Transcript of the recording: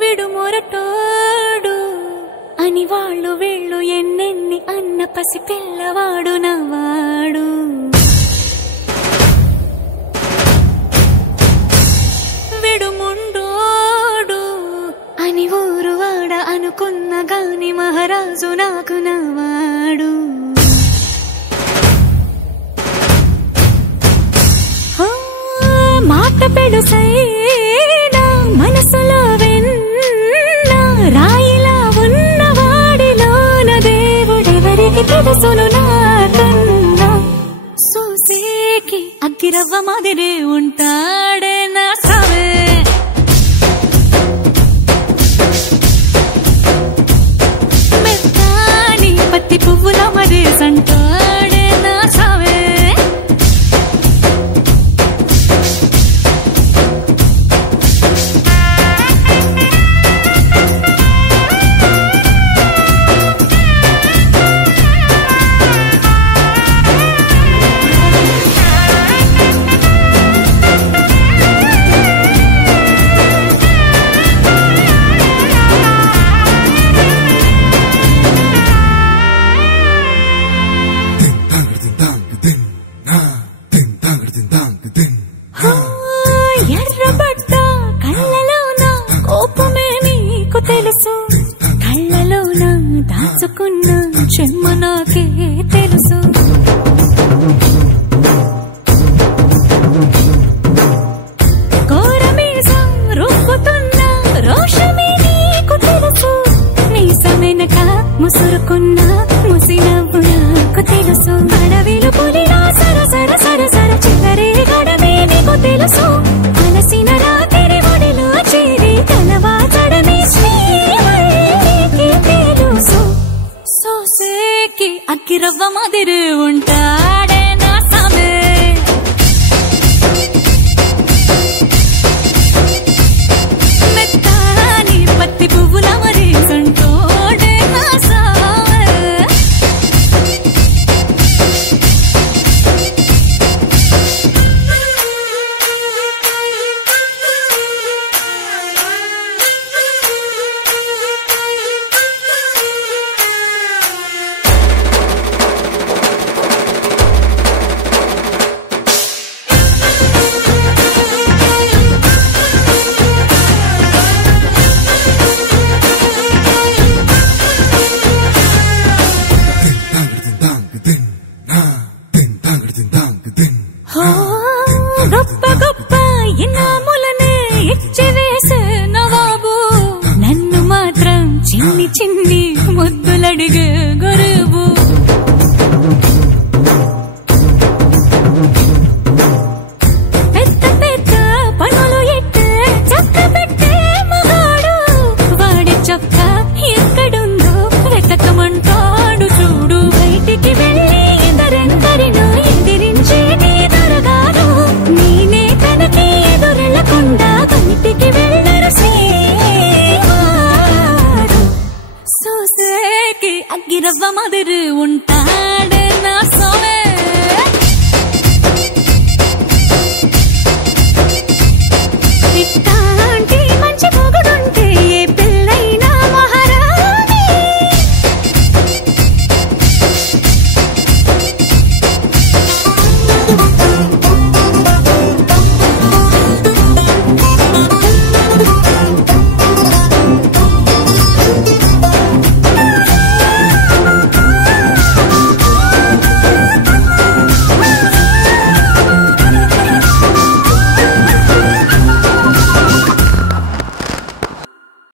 విడుమొరటోడు అని వాళ్ళు వీళ్ళు ఎన్నెన్ని అన్న పసి పిల్లవాడు నవ్వాడు. విడుముండోడు అని ఊరు వాడ అనుకున్న గాని మహారాజు నాకు నవ్వాడు. మాట పెడుసైనా మనసులో వెన్న రాయిలా ఉన్నవాడిలోన దేవుడెవరికి తెలుసును నాకన్నా. సూసేకి అగ్గిరవ్వ మాదిరే ఉంటాడే నా సావే. మెత్తాని పత్తి పువ్వుల మరేసంటాడే నా సావే. ఎర్రబడ్డ కళ్ళలోన కోపమే నీకు తెలుసు, కళ్ళలోన దాచుకున్న చెమ్మ నాకే తెలుసు. కోరమీసం రూపుతున్న రోషమే నీకు తెలుసు, మీసమెనక ముసురుకున్న ముసినవ్వు నాకు తెలుసు. అడవిలు పులిలా సరసర సరసర చివరి గడమే నీకు తెలుసు, అలసిన రాత్రి ఒడిలో చేరి కలవాచడమే శ్రీవల్లికి తెలుసు. సోసేకి అగ్గిరవ్వ మాదిరి ఉంటాడే నా సామే. మెత్తాని పత్తి పువ్వుల మరేసంటోడే నా సామే. గొప్ప గొప్ప ఇనాములనే ఇచ్చి వేసే నవాబు, నన్ను మాత్రం చిన్ని చిన్ని ముద్దులడిగే గురు.